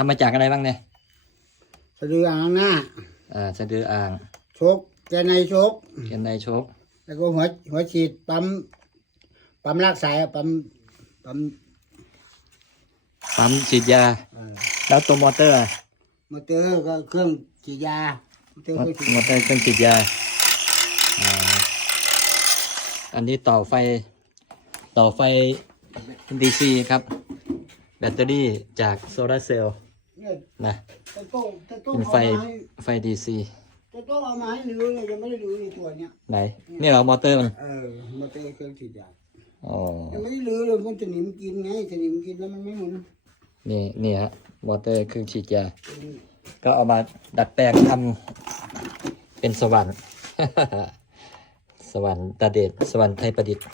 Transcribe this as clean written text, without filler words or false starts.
ทำมาจากอะไรบ้างเนี่ยสะดืออ่างหน้าสะดืออ่างชกแกนในชกแล้วก็หัวฉีดปั๊มลากสายปั๊มฉีดยาแล้วตัวมอเตอร์ก็เครื่องฉีดยามอเตอร์เครื่องฉีดยาอันนี้ต่อไฟDC ครับแบตเตอรี่จากโซลาร์เซลล์นะเป็นไฟ DC จะต้องเอามาให้รื้อเลยยังไม่ได้รื้อในตัวเนี้ยไหนนี่เรามอเตอร์มันมอเตอร์เครื่องฉีดยาอ๋อยังไม่ได้รื้อเลยมันจะหนิมกินไงจะหนิมกินแล้วมันไม่หมุนนี่ฮะมอเตอร์เครื่องฉีดยาก็เอามาดัดแปลงทำเป็นสวรรค์ สวรรค์ตาเดชสวรรค์ไทยประดิษฐ์